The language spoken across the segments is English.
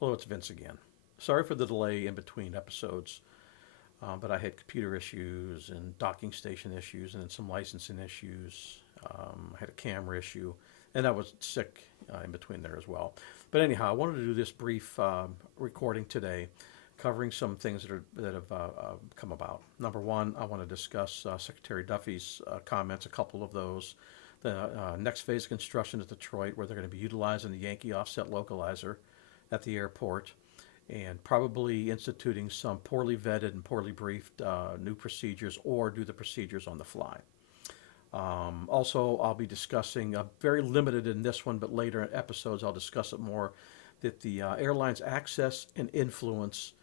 Hello, it's Vince again. Sorry for the delay in between episodes, but I had computer issues and docking station issues and then some licensing issues. I had a camera issue, and I was sick in between there as well. But anyhow, I wanted to do this brief recording today, covering some things that have come about. Number one, I want to discuss Secretary Duffy's comments, a couple of those. The next phase of construction at Detroit, where they're going to be utilizing the Yankee offset localizer at the airport, and probably instituting some poorly vetted and poorly briefed new procedures, or do the procedures on the fly. Also, I'll be discussing, very limited in this one, but later in episodes I'll discuss it more, that the airline's access and influence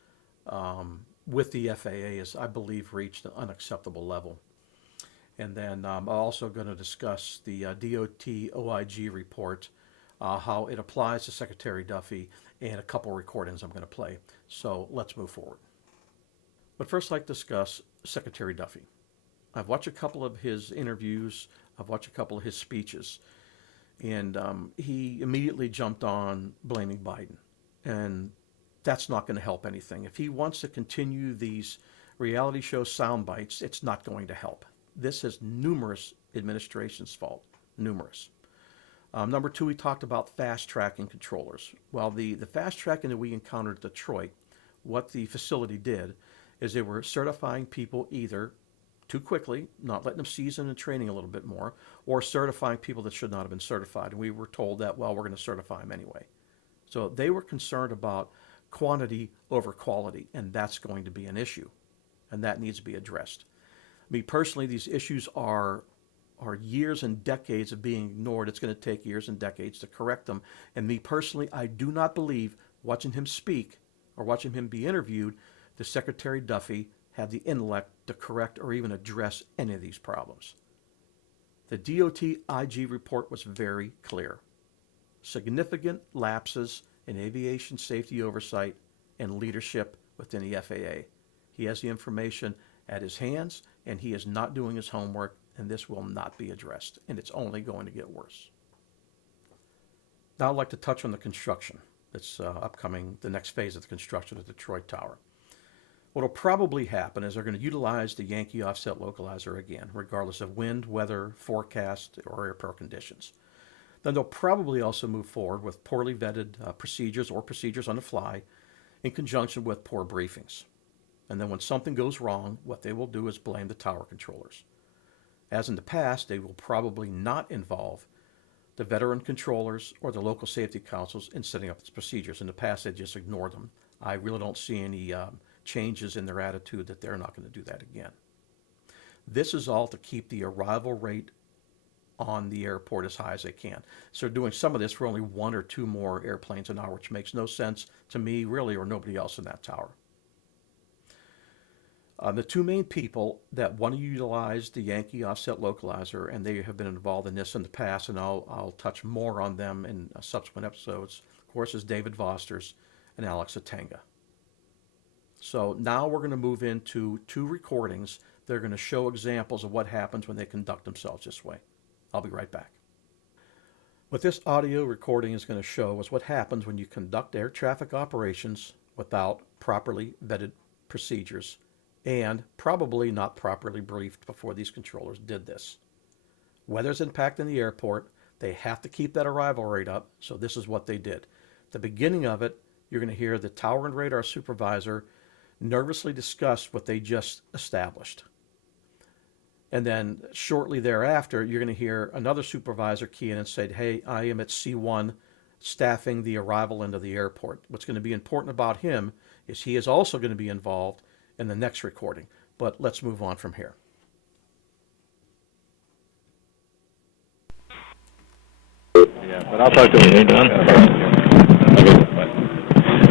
with the FAA is, I believe, reached an unacceptable level. And then I'm also going to discuss the DOT OIG report, how it applies to Secretary Duffy, and a couple recordings I'm going to play. So let's move forward. But first, I'd like to discuss Secretary Duffy. I've watched a couple of his interviews, I've watched a couple of his speeches, and he immediately jumped on blaming Biden. And that's not going to help anything. If he wants to continue these reality show sound bites, it's not going to help. This is numerous administrations' fault, numerous. Number two, we talked about fast-tracking controllers. Well, the fast-tracking that we encountered at Detroit, what the facility did is they were certifying people either too quickly, not letting them season and training a little bit more, or certifying people that should not have been certified. And we were told that, well, we're going to certify them anyway. So they were concerned about quantity over quality, and that's going to be an issue, and that needs to be addressed. Me personally, these issues are years and decades of being ignored. It's going to take years and decades to correct them. And me personally, I do not believe, watching him speak or watching him be interviewed, the Secretary Duffy had the intellect to correct or even address any of these problems. The DOT IG report was very clear. Significant lapses in aviation safety oversight and leadership within the FAA. He has the information at his hands, and he is not doing his homework, and this will not be addressed, and it's only going to get worse. Now I'd like to touch on the construction that's upcoming, the next phase of the construction of the Detroit Tower. What will probably happen is they're going to utilize the Yankee offset localizer again, regardless of wind, weather, forecast, or airport conditions. Then they'll probably also move forward with poorly vetted procedures or procedures on the fly in conjunction with poor briefings. And then when something goes wrong, what they will do is blame the tower controllers. As in the past, they will probably not involve the veteran controllers or the local safety councils in setting up these procedures. In the past, they just ignored them. I really don't see any changes in their attitude that they're not going to do that again. This is all to keep the arrival rate on the airport as high as they can. So they're doing some of this for only one or two more airplanes an hour, which makes no sense to me, really, or nobody else in that tower. The two main people that want to utilize the Yankee offset localizer, and they have been involved in this in the past, and I'll touch more on them in subsequent episodes, of course, is David Vosters and Alex Atanga. So now we're going to move into two recordings. They're going to show examples of what happens when they conduct themselves this way. I'll be right back. What this audio recording is going to show is what happens when you conduct air traffic operations without properly vetted procedures, and probably not properly briefed before these controllers did this. Weather's impacting the airport. They have to keep that arrival rate up, so this is what they did. At the beginning of it, you're going to hear the tower and radar supervisor nervously discuss what they just established. And then shortly thereafter, you're going to hear another supervisor key in and say, hey, I am at C1 staffing the arrival into the airport. What's going to be important about him is he is also going to be involved in the next recording. But let's move on from here. Yeah, but I'll talk to you.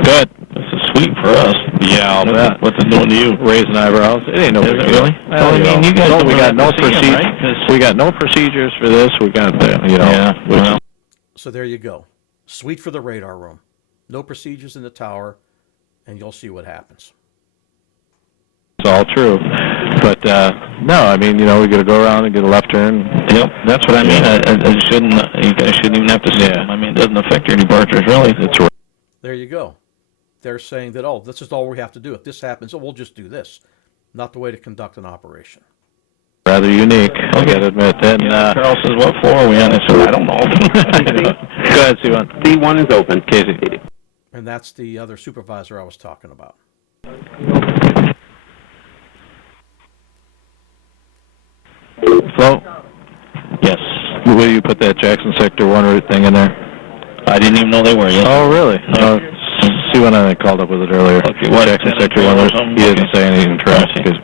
Good. This is sweet for us. Yeah, I'll bet. What's it doing to you? Raising eyebrows. It ain't no big deal. Really? Well, I mean, you guys we don't got have no to see 'em, procedures. right? 'Cause- We got no procedures for this. We got the, Yeah, which well. So there you go. Sweet for the radar room. No procedures in the tower, and you'll see what happens. it's all true. But no, I mean, we got to go around and get a left turn. Yep, that's what I mean. I shouldn't. You guys shouldn't even have to see Yeah. them. I mean, it doesn't affect your departures really. It's right. There you go. they're saying that, oh, this is all we have to do. If this happens, oh, we'll just do this. Not the way to conduct an operation. Rather unique, I gotta admit. And, Charles says, what floor are we on? I said, I don't know. go ahead, C1. C1 is open. Casey. And that's the other supervisor I was talking about. Flo, Yes. will you put that Jackson Sector 1 route thing in there? I didn't even know they were. Yes. Oh, really? Yeah. C1 I think called up with it earlier. Okay, what, Jackson 10 Sector 1 or route, something? he didn't say anything correct. I see. 'Cause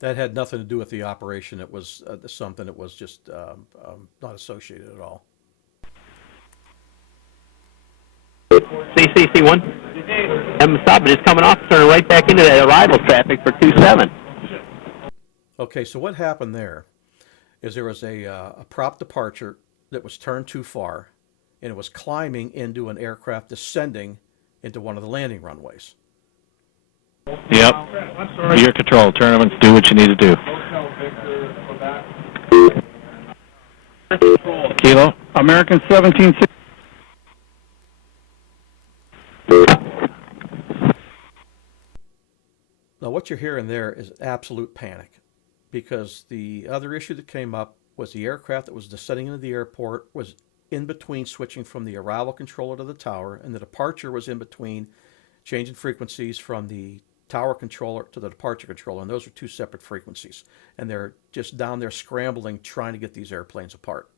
That had nothing to do with the operation. It was something that was just not associated at all. CCC1. Have them stop, but it's coming off, turning right back into that arrival traffic for 27. Okay, so what happened there is there was a prop departure that was turned too far, and it was climbing into an aircraft descending into one of the landing runways. Yep. Your control. Turn them and do what you need to do. Kilo. American 17. Now, what you're hearing there is absolute panic, because the other issue that came up was the aircraft that was descending into the airport was in between switching from the arrival controller to the tower, and the departure was in between changing frequencies from the tower controller to the departure controller, and those are two separate frequencies. And they're just down there scrambling, trying to get these airplanes apart.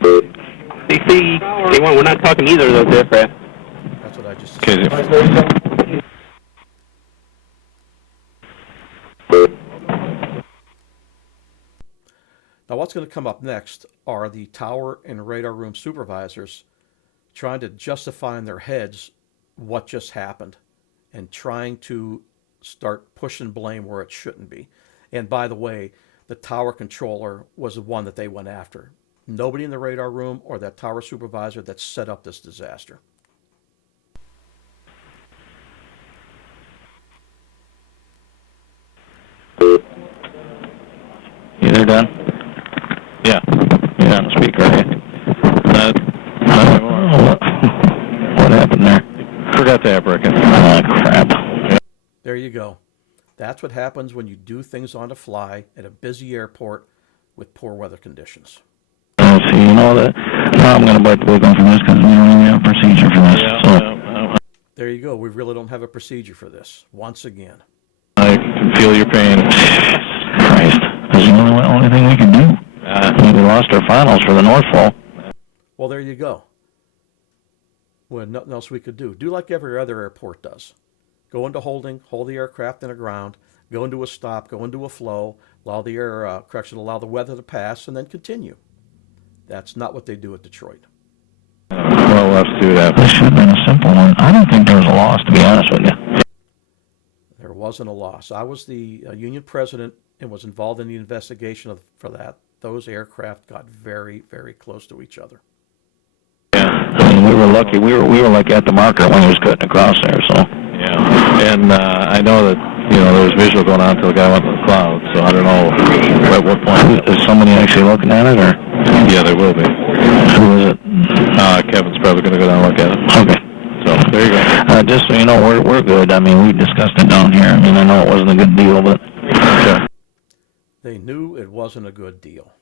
CC1, we're not talking either of those aircraft. That's what I just Casey. said. Now, what's going to come up next are the tower and radar room supervisors trying to justify in their heads what just happened and trying to start pushing blame where it shouldn't be. And by the way, the tower controller was the one that they went after. Nobody in the radar room or that tower supervisor that set up this disaster. You there, Don? Yeah. You're on the speaker, are you? Not anymore. What happened there? Forgot to have Rick. Ah, crap. There you go. That's what happens when you do things on the fly at a busy airport with poor weather conditions. Oh, see, you know that. I'm going to bite the bullet on for this because we don't even have a procedure for this. So, There you go. We really don't have a procedure for this, once again. I can feel your pain. Christ, this is the only thing we can do. We lost our finals for the Northfall. Well, there you go. Well, nothing else we could do. Do like every other airport does. Go into holding, hold the aircraft in the ground, go into a stop, go into a flow, allow the allow the weather to pass, and then continue. That's not what they do at Detroit. Well, let's do that. This should have been a simple one. I don't think there was a loss, to be honest with you. There wasn't a loss. I was the union president and was involved in the investigation for that. Those aircraft got very, very close to each other. I mean, we were lucky. We were like at the marker when he was cutting across there. So Yeah. And I know that, there was visual going on until the guy went to the clouds, so I don't know at what point. is somebody actually looking at it, or Yeah, there will be. who is it? Kevin's probably going to go down and look at it. Okay. So, there you go. Just so you know, we're good. I mean, we discussed it down here. I mean, I know it wasn't a good deal, but Okay. They knew it wasn't a good deal.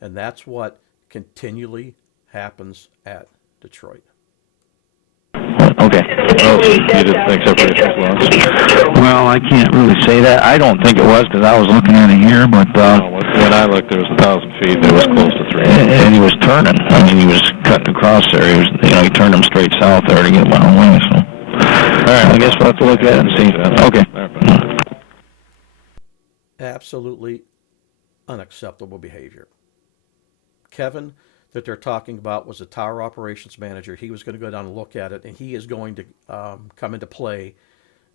And that's what continually happens at Detroit. okay. Oh, you didn't think separation was lost? Well, I can't really say that. I don't think it was because I was looking at it here, but When I looked, there was 1,000 feet, and it was close to 3. and he was turning. I mean, he was cutting across there. He was, he turned him straight south there to get my own way. So, all right, I guess we'll have to look at it and see. Okay. Absolutely unacceptable behavior. Kevin, that they're talking about, was the tower operations manager. He was going to go down and look at it, and he is going to come into play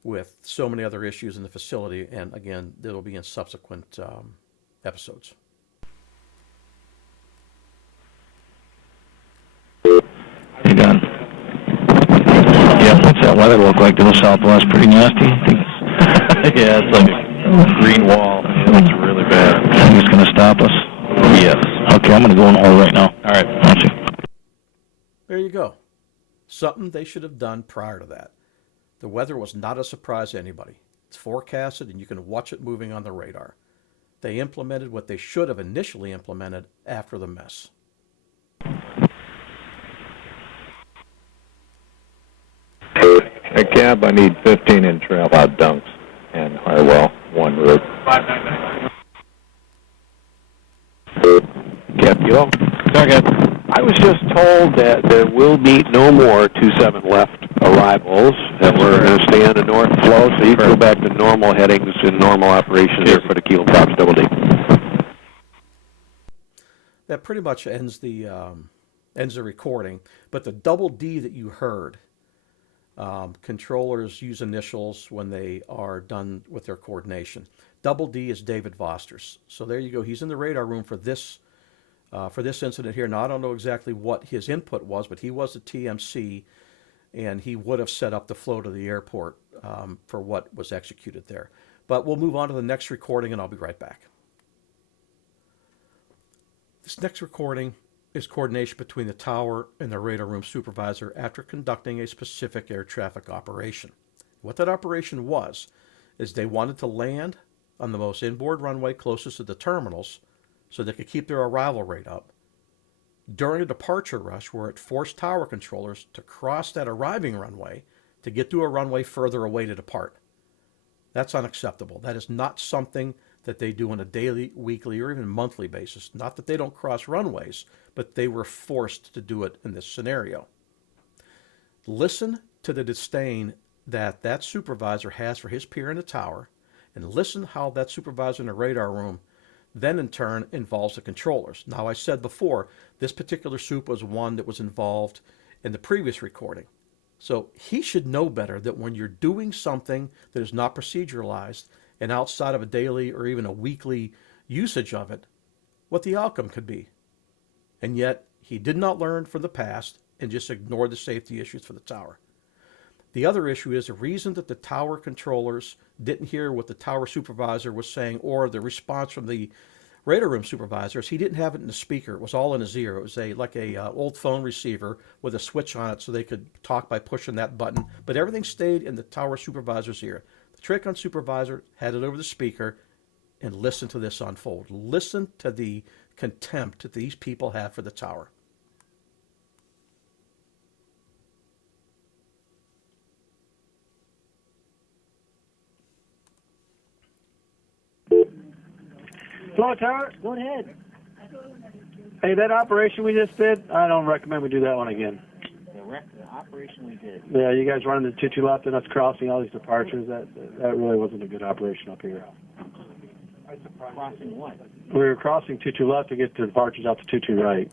with so many other issues in the facility. And again, that'll be in subsequent episodes. You done? Yeah, what's that weather look like to the southwest? Pretty nasty? Yeah, it's like a green wall. It's really bad. Think it's going to stop us? Yes. Okay, I'm going to go in the hole right now. All right. Watch it. There you go. Something they should have done prior to that. The weather was not a surprise to anybody. It's forecasted and you can watch it moving on the radar. They implemented what they should have initially implemented after the mess. A cab, I need 15-inch trail out dunks and Highwell, one route. Cap Kilo. Second. I was just told that there will be no more 27 left arrivals, and we're going to stay on the north flow, so you can go back to normal headings and normal operations there for the Kilo Props Double D. That pretty much ends the recording. But the double D that you heard, controllers use initials when they are done with their coordination. Double D is David Vosters. So there you go. He's in the radar room for this incident here. Now, I don't know exactly what his input was, but he was the TMC, and he would have set up the flow to the airport for what was executed there. But we'll move on to the next recording, and I'll be right back. This next recording is coordination between the tower and the radar room supervisor after conducting a specific air traffic operation. What that operation was is they wanted to land on the most inboard runway closest to the terminals so they could keep their arrival rate up. During a departure rush where it forced tower controllers to cross that arriving runway to get to a runway further away to depart. That's unacceptable. That is not something that they do on a daily, weekly, or even monthly basis. Not that they don't cross runways, but they were forced to do it in this scenario. Listen to the disdain that that supervisor has for his peer in the tower, and listen how that supervisor in the radar room then in turn involves the controllers. Now, I said before, this particular soup was one that was involved in the previous recording. So he should know better that when you're doing something that is not proceduralized and outside of a daily or even a weekly usage of it, what the outcome could be. And yet, he did not learn from the past and just ignored the safety issues for the tower. The other issue is the reason that the tower controllers didn't hear what the tower supervisor was saying or the response from the radar room supervisors. He didn't have it in the speaker. It was all in his ear. It was like a old phone receiver with a switch on it so they could talk by pushing that button. But everything stayed in the tower supervisor's ear. The TRACON supervisor had it over the speaker and listened to this unfold. Listen to the contempt that these people have for the tower. Hello, Tower. Go ahead. Hey, that operation we just did, I don't recommend we do that one again. The operation we did. Yeah, you guys running the 2-2 left and us crossing all these departures. That really wasn't a good operation up here. Crossing what? We were crossing 2-2 left to get to departures out to 2-2 right.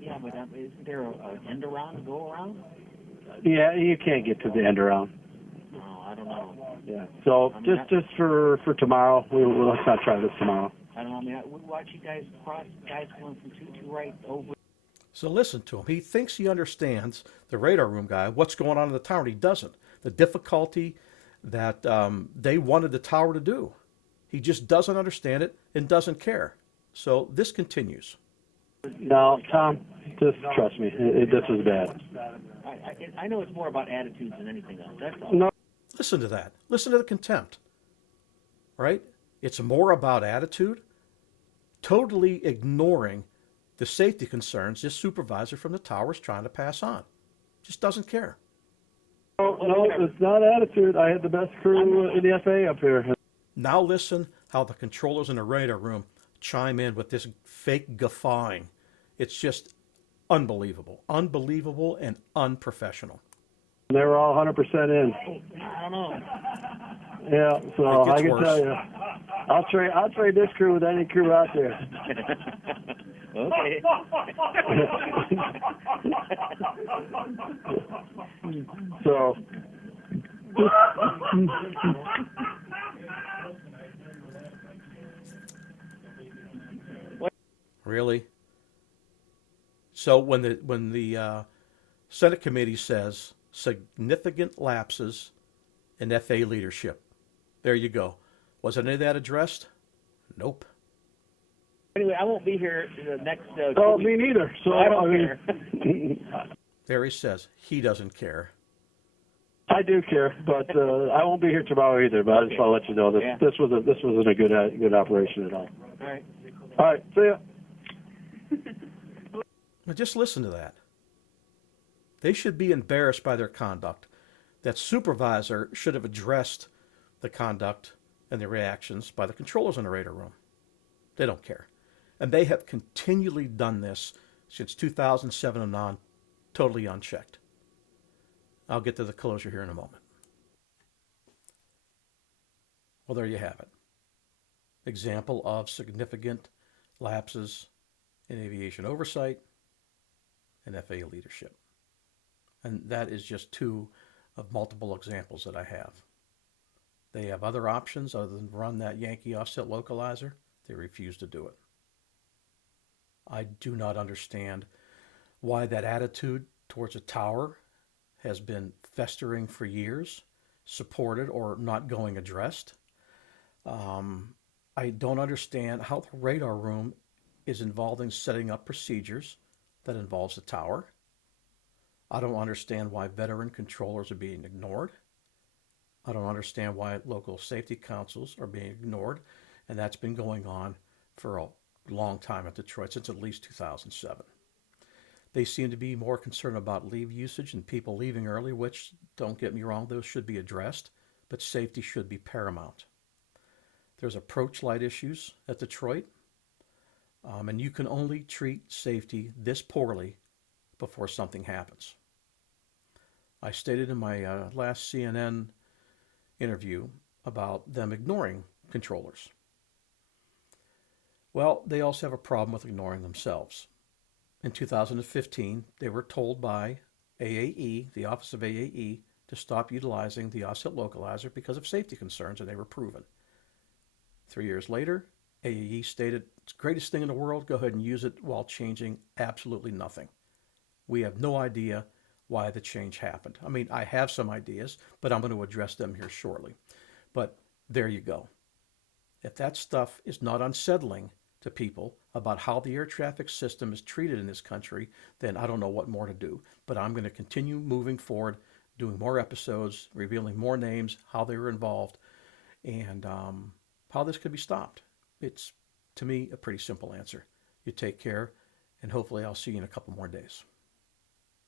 Yeah, but isn't there an end around to go around? Yeah, you can't get to the end around. No, I don't know. Yeah. So just for tomorrow, let's not try this tomorrow. I don't know. I mean, we watch you guys cross, guys going from 2-2 right over. So listen to him. He thinks he understands, the radar room guy, what's going on in the tower, and he doesn't. The difficulty that they wanted the tower to do. He just doesn't understand it and doesn't care. So this continues. No, Tom, just trust me. This is bad. I know it's more about attitudes than anything else. That's all. No. Listen to that. Listen to the contempt. Right? It's more about attitude, totally ignoring the safety concerns this supervisor from the tower is trying to pass on. Just doesn't care. No, it's not attitude. I had the best crew in the FAA up here. Now listen how the controllers in the radar room chime in with this fake guffawing. It's just unbelievable. Unbelievable and unprofessional. They were all 100% in. I don't know. Yeah, so It gets I can worse. tell you, I'll trade this crew with any crew out there. Okay. So, Really? So when the Senate committee says significant lapses in FAA leadership, there you go. Was any of that addressed? Nope. Anyway, I won't be here the next. Oh, 2 me weeks, neither. So so I don't mean, care. There he says he doesn't care. I do care, but I won't be here tomorrow either. But I just want to let you know that Yeah. this wasn't a good operation at all. All right. All right, see ya. Now just listen to that. They should be embarrassed by their conduct. That supervisor should have addressed the conduct and the reactions by the controllers in the radar room. They don't care. And they have continually done this since 2007 and on, totally unchecked. I'll get to the closure here in a moment. Well, there you have it. Example of significant lapses in aviation oversight and FAA leadership. And that is just two of multiple examples that I have. They have other options other than run that Yankee offset localizer. They refuse to do it. I do not understand why that attitude towards a tower has been festering for years, supported or not going addressed. I don't understand how the radar room is involved in setting up procedures that involves the tower. I don't understand why veteran controllers are being ignored. I don't understand why local safety councils are being ignored, and that's been going on for a long time at Detroit, since at least 2007. They seem to be more concerned about leave usage and people leaving early, which, don't get me wrong, those should be addressed, but safety should be paramount. There's approach light issues at Detroit, and you can only treat safety this poorly before something happens. I stated in my last CNN interview about them ignoring controllers. Well, they also have a problem with ignoring themselves. In 2015, they were told by AAE, the Office of AAE, to stop utilizing the offset localizer because of safety concerns, and they were proven. 3 years later, AAE stated, it's the greatest thing in the world, go ahead and use it, while changing absolutely nothing. We have no idea why the change happened. I mean, I have some ideas, but I'm going to address them here shortly. But there you go. If that stuff is not unsettling to people about how the air traffic system is treated in this country, then I don't know what more to do. But I'm going to continue moving forward, doing more episodes, revealing more names, how they were involved, and how this could be stopped. It's, to me, a pretty simple answer. You take care, and hopefully I'll see you in a couple more days.